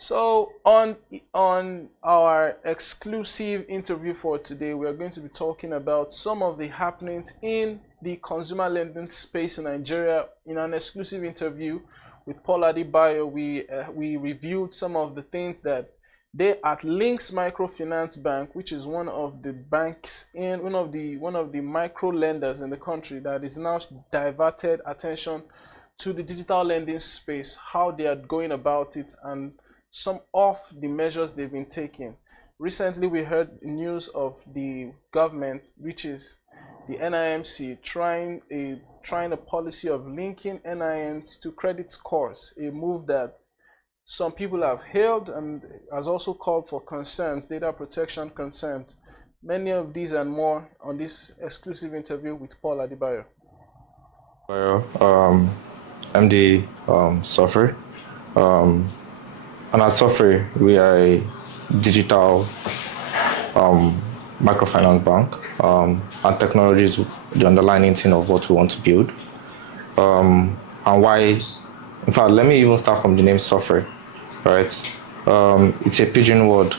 So on our exclusive interview for today, we are going to be talking about some of the happenings in the consumer lending space in Nigeria. In an exclusive interview with Paul Adebayo, we reviewed some of the things that they at Links Microfinance Bank, which is one of the banks in one of the micro lenders in the country, that is now diverted attention to the digital lending space, how they are going about it, and some of the measures they've been taking. Recently, we heard news of the government, which is the NIMC, trying a policy of linking NINs to credit scores, a move that some people have hailed and has also called for concerns, data protection concerns. Many of these and more on this exclusive interview with Paul Adebayo. I'm the Sofri. And at Sofri, we are a digital microfinance bank, and technology is the underlying thing of what we want to build. And why, in fact, let me even start from the name Sofri, right? It's a pidgin word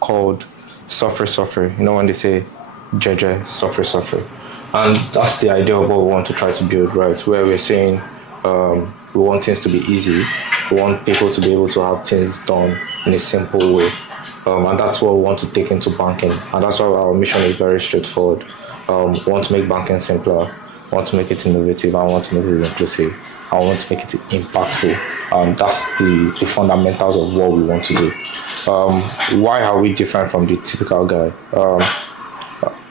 called Sofri. You know, when they say Jeje, Sofri. And that's the idea of what we want to try to build, right? Where we're saying we want things to be easy. We want people to be able to have things done in a simple way. And that's what we want to take into banking. And that's why our mission is very straightforward. We want to make banking simpler. We want to make it innovative. I want to make it inclusive. I want to make it impactful. That's the fundamentals of what we want to do. Why are we different from the typical guy?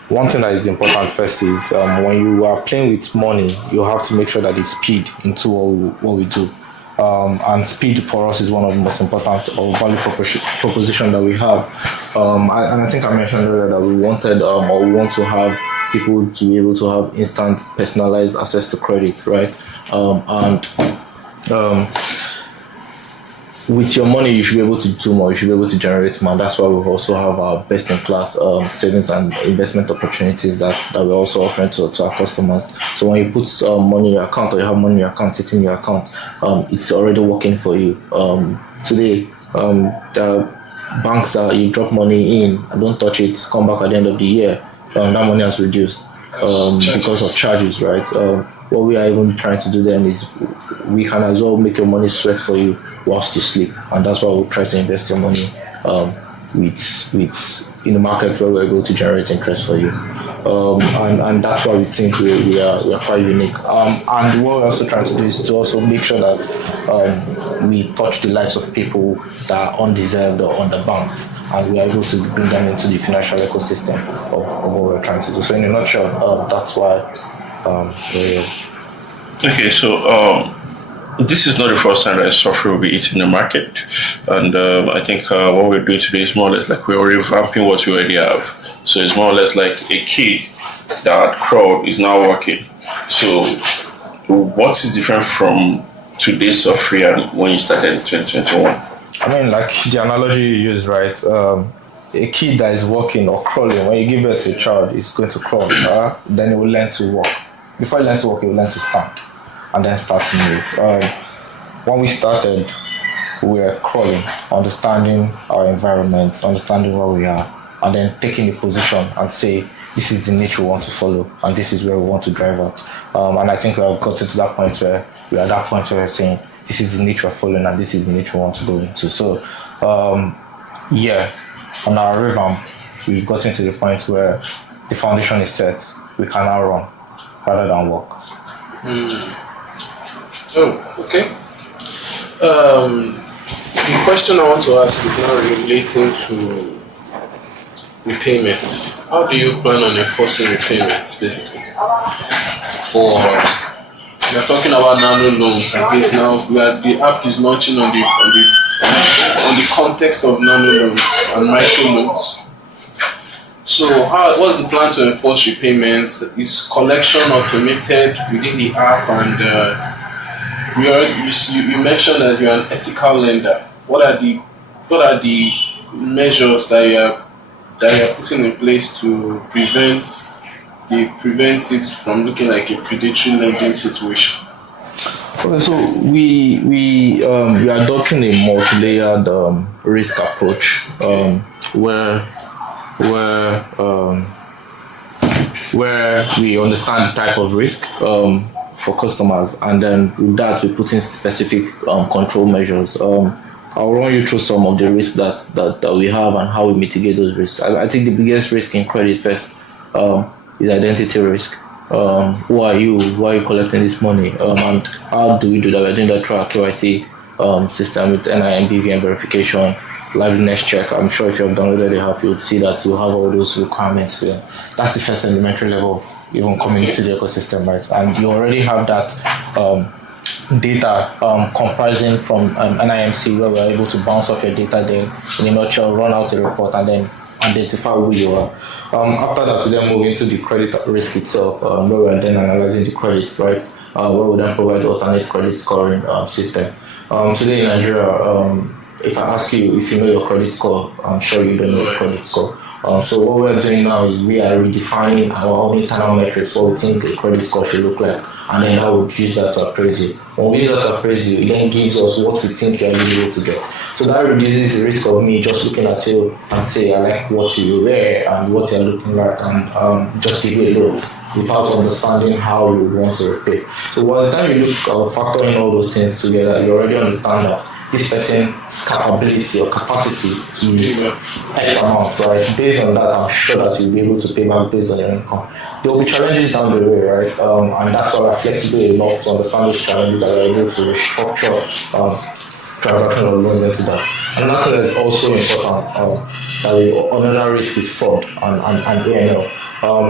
One thing that is important first is when you are playing with money, you have to make sure that there's speed into what we do. And speed for us is one of the most important or value proposition that we have. And I think I mentioned earlier that we wanted or we want to have people to be able to have instant personalized access to credit, right? With your money, you should be able to do more. You should be able to generate more. That's why we also have our best-in-class savings and investment opportunities that we're also offering to our customers. So when you put money in your account, or you have money in your account, sitting in your account, it's already working for you. Today, the banks that you drop money in and don't touch it, come back at the end of the year, that money has reduced because of charges, right? What we are even trying to do then is we can as well make your money sweat for you whilst you sleep, and that's why we try to invest your money with in the market where we're able to generate interest for you, and that's why we think we are quite unique. And what we're also trying to do is to also make sure that we touch the lives of people that are undeserved or underbanked, and we are able to bring them into the financial ecosystem of what we're trying to do. So in a nutshell, that's why we're here. Okay, so this is not the first time that Sofri will be hitting the market, and I think what we're doing today is more or less like we're revamping what we already have. So it's more or less like a key that crowd is now working. So what is different from today's Sofri and when you started in 2021? I mean, like the analogy you use, right? A kid that is walking or crawling, when you give birth to a child, it's going to crawl. Then it will learn to walk. Before it learns to walk, it will learn to stand and then start to move. When we started, we were crawling, understanding our environment, understanding where we are, and then taking a position and say, this is the niche we want to follow, and this is where we want to drive at. And I think we have gotten to that point where we're saying, this is the niche we're following, and this is the niche we want to go into. So, on our revamp, we got into the point where the foundation is set. We can now run rather than walk. Oh, okay. The question I want to ask is now relating to repayments. How do you plan on enforcing repayments, basically? We're talking about nano loans, and this now the app is launching on the context of nano loans and micro loans. So, what's the plan to enforce repayments? Is collection automated within the app? And you mentioned that you're an ethical lender. What are the measures that you're putting in place to prevent it from looking like a predatory lending situation? So we are adopting a multi-layered risk approach, where where um, where we understand the type of risk for customers, and then with that we put in specific control measures. I'll run you through some of the risks that we have and how we mitigate those risks. I think the biggest risk in credit first is identity risk. Who are you? Why are you collecting this money? And how do we do that? We're doing that through our KYC system with NIN, BVN verification, liveness check. I'm sure if you have downloaded the app, you would see that you have all those requirements here. That's the first elementary level of even coming into the ecosystem, right? And you already have that data comprising from NIMC, where we're able to bounce off your data there in a nutshell, run out the report, and then identify who you are. After that, we then move into the credit risk itself, where we're then analyzing the credits, right? Where we then provide alternate credit scoring system. Today in Nigeria, if I ask you if you know your credit score, I'm sure you don't know your credit score. So what we're doing now is we are redefining our internal metrics, what we think a credit score should look like, and then how we use that to appraise you. When we use that to appraise you, it then gives us what we think you're able to get. So that reduces the risk of me just looking at you and say, I like what you wear and what you're looking like, and just give you a loan without understanding how you want to repay. So by the time you look factor in all those things together, you already understand that this person's capability or capacity is X amount, right? Based on that, I'm sure that you'll be able to pay back based on your income. There will be challenges down the way, right? And that's why we're flexible enough to understand those challenges and we're able to restructure transactional loans into that. Another thing that is also important, another risk is fraud and AML.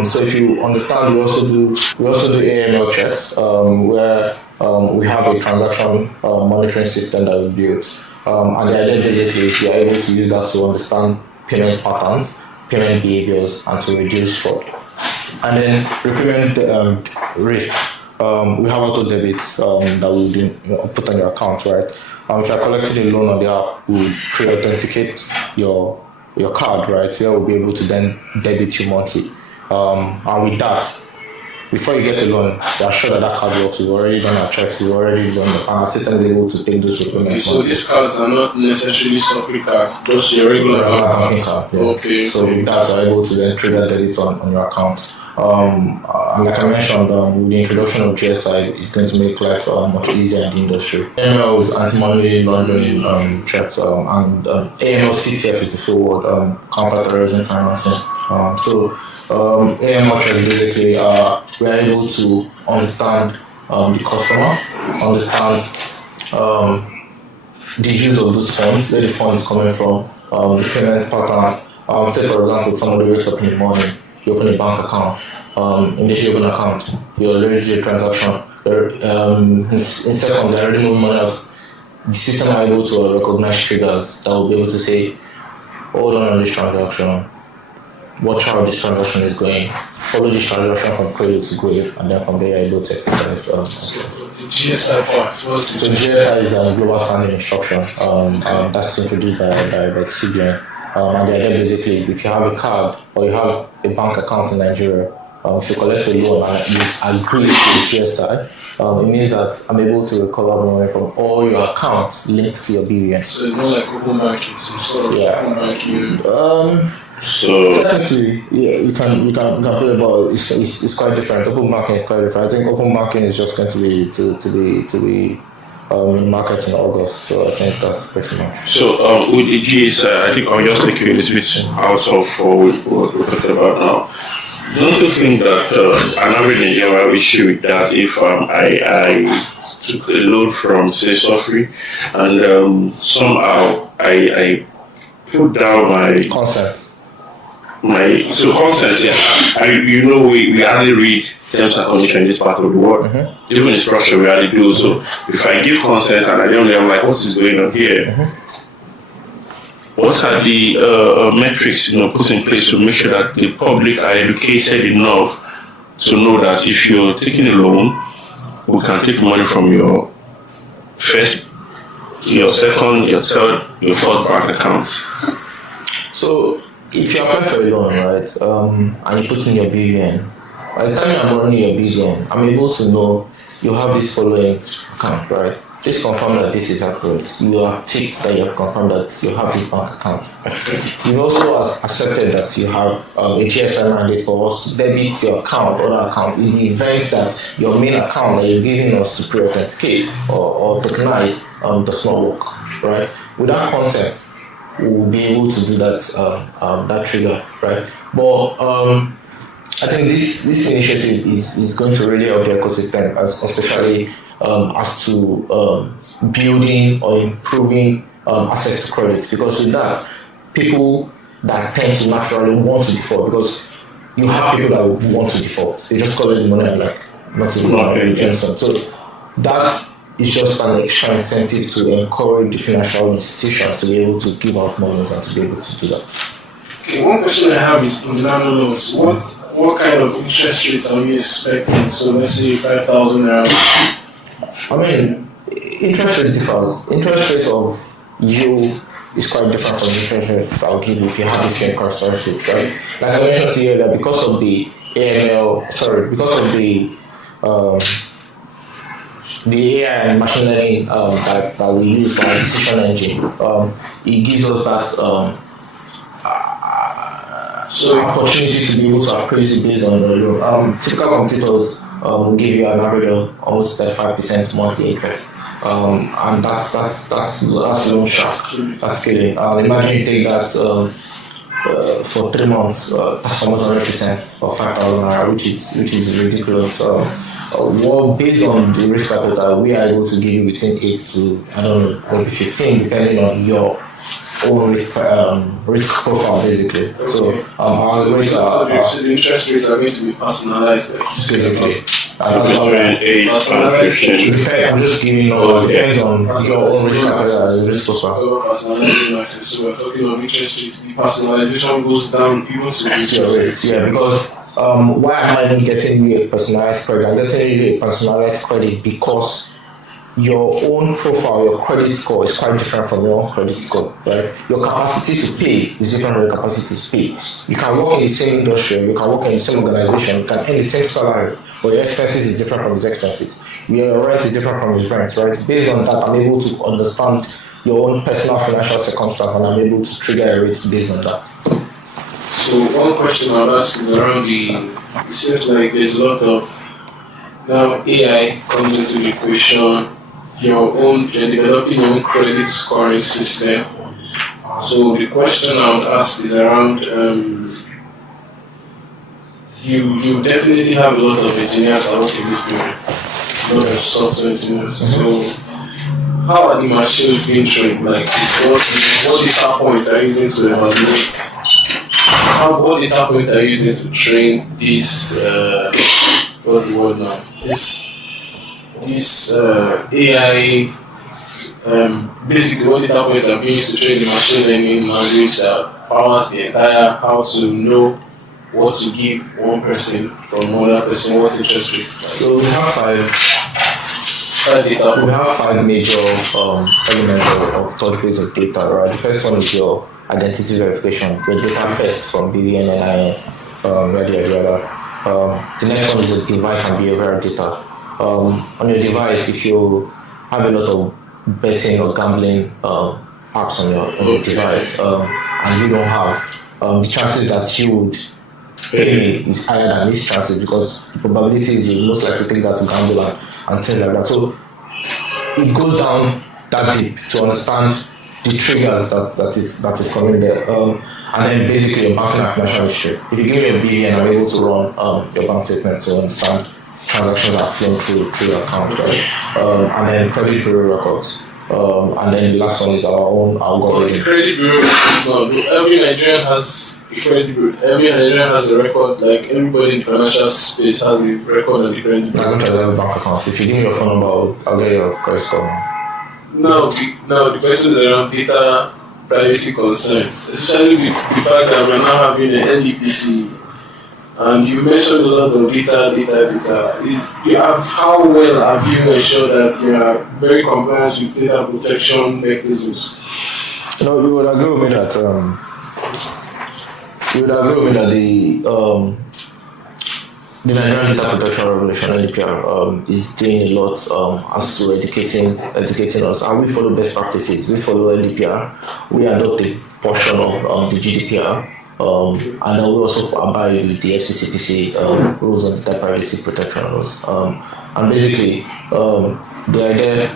So if you understand, we also do AML checks, where we have a transaction monitoring system that we built, and the idea basically is you are able to use that to understand payment patterns, payment behaviors, and to reduce fraud. And then repayment risk. We have auto debits that we put on your account, right? If you're collecting a loan on the app, we pre-authenticate your card, right? Where we'll be able to then debit you monthly. And with that, before you get the loan, you are sure that card works. We've already done our checks, we've already done the our system is able to take those repayments. Okay, so these cards are not necessarily Sofri cards, just your regular bank cards. Yeah. Okay. So with that, you're able to then trigger debit on your account. And like I mentioned, with the introduction of GSI, it's going to make life much easier in the industry. AML is anti-money laundering checks, and AML CTF is the full word, counter-terrorism financing. AML checks basically we're able to understand the customer, understand the use of those funds, where the funds coming from, the payment pattern. Say for example, somebody wakes up in the morning, you open a bank account. Initially open an account, you already do a transaction. In seconds, they're already moving money out. The system are able to recognize triggers that will be able to say, hold on this transaction, watch how this transaction is going, follow this transaction from credit to grade, and then from there you're able to exercise. The GSI part, what's the so GSI is a global standing instruction that's introduced by CBN. And the idea basically is if you have a card or you have a bank account in Nigeria, if you collect a loan and you agree with the GSI, it means that I'm able to recover money from all your accounts linked to your BVN. So it's not like open banking, some sort of open banking. So technically, yeah, you can put it, but it's quite different. Open banking is quite different. I think open banking is just going to be in market in August, so I think that's pretty much. So with the GSI, I think I'll just take you a little bit out of what we're talking about now. Don't you think that an average Nigerian will have issue with that if I took a loan from, say, Sofri, and somehow I put down my Consent. Consent, yeah. We hardly read terms and conditions in this part of the world. Mm-hmm. Even the structure we hardly do. So if I give consent and I don't know, I'm like, what is going on here? Mm-hmm. What are the metrics put in place to make sure that the public are educated enough to know that if you're taking a loan, we can take money from your first, your second, your third, your fourth bank accounts? So if you apply for a loan, right, and you put in your BVN, by the time I'm running your BVN, I'm able to know you have this following account, right? Just confirm that this is accurate. You have ticked that you have confirmed that you have this bank account. You also accepted that you have a GSI mandate for us to debit your account or other account in the event that your main account that you're giving us to pre-authenticate or tokenize does not work, right? With that concept, we will be able to do that trigger, right? But I think this initiative is going to really help the ecosystem, especially as to building or improving access to credit. Because with that, people that tend to naturally want to default, because you have people that want to default, they just collect the money and like nothing. So that is just an extra incentive to encourage the financial institutions to be able to give out money and to be able to do that. Okay, one question I have is on the nano loans. What kind of interest rates are we expecting? So let's say 5,000 naira. I mean, interest rate differs. Interest rate of you is quite different from the interest rate I'll give you if you have the same characteristics, right? Like I mentioned to you that because of the because of the AI and machine learning that we use for our decision engine, it gives us that opportunity to be able to appraise it based on the loan. Typical competitors will give you an average of almost 35% monthly interest. And that's loan shark. That's killing. Imagine you take that for 3 months, that's almost 100% or 5,000 naira, which is ridiculous. Well, based on the risk capital, we are able to give you between 8 to maybe 15, depending on your own risk profile, basically. So our rates are the interest rates are going to be personalized. basically. Between 8 and 15. I'm just giving you depends on your own risk capital and risk profile. So we're talking of interest rates. The personalization goes down even to Your rates, yeah, because why am I even getting you a personalized credit? I'm getting you a personalized credit because your own profile, your credit score is quite different from your own credit score, right? Your capacity to pay is different from your capacity to pay. You can work in the same industry, you can work in the same organization, you can earn the same salary, but your expenses is different from his expenses. Your rent is different from his rent, right? Based on that, I'm able to understand your own personal financial circumstance and I'm able to trigger a rate based on that. So one question I would ask is around it seems like there's a lot of now AI comes into the equation. You're developing your own credit scoring system. So the question I would ask is around you definitely have a lot of engineers that work in this building, a lot of software engineers. So how are the machines being trained? Like what data points are you using to evaluate? What data points are you using to train this what's the word now? This AI, basically what data points are being used to train the machine learning language that powers the entire how to know what to give one person from another person, what interest rate. So we have five major elements of third phase of data, right? The first one is your identity verification, your data first from BVN and the next one is the device and behavioral data. On your device, if you have a lot of betting or gambling apps on your device and you don't have, the chances that you would pay me is higher than these chances because the probability is you most likely take that to gamble and things like that. So it goes down that deep to understand the triggers that is coming there. And then basically your banking and financial history. If you give me a BVN, I'm able to run your bank statement to understand transactions that flow through your account, right? And then credit bureau records. And then the last one is our own algorithm. The credit bureau is not. Every Nigerian has a credit bureau. Every Nigerian has a record. Like everybody in the financial space has a record on the credit bureau. I don't have a bank account. If you give me your phone number, I'll get your credit score. Now the question is around data privacy concerns, especially with the fact that we're now having an NDPC. And you mentioned a lot of data. How well have you ensured that you are very compliant with data protection mechanisms? You would agree with me that the Nigerian Data Protection Regulation (NDPR) is doing a lot as to educating us, and we follow best practices. We follow NDPR. We adopt a portion of the GDPR, and then we also abide with the FCCPC rules on data privacy protection laws. And basically, the idea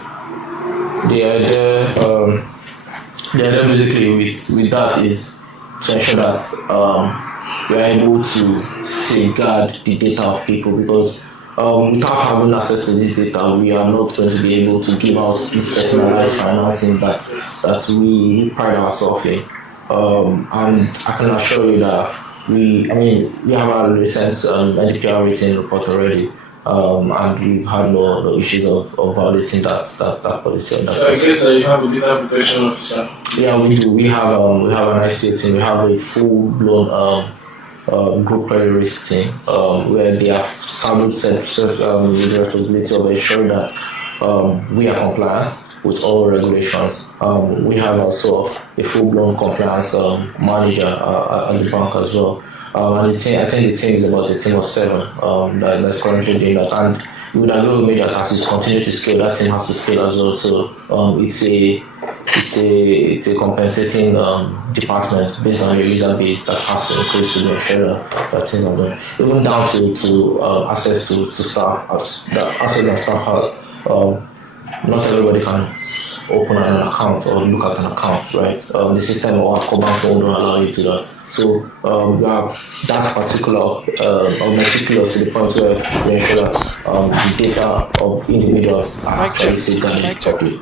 basically with that is to ensure that we are able to safeguard the data of people, because without having access to this data, we are not going to be able to give out this personalized financing that we pride ourselves in. And I can assure you that we have a recent NDPR rating report already, and we've had no issues of violating that policy. So I guess that you have a data protection officer. Yeah, we do. We have an ICA team. We have a full-blown group credit risk team, where they have saddled with the responsibility of ensuring that we are compliant with all regulations. We have also a full-blown compliance manager at the bank as well. And I think the team is about a team of 7 that's currently doing that. And with agree with that as it continues to scale, that team has to scale as well. So it's a compensating department based on your user base that has to increase to ensure that things are done. Even down to access to staff, that access that staff has. Not everybody can open an account or look at an account, right? The system or Bank won't allow you to do that. So we are that particular meticulous to the point where we ensure that the data of individuals are actually safeguarded properly.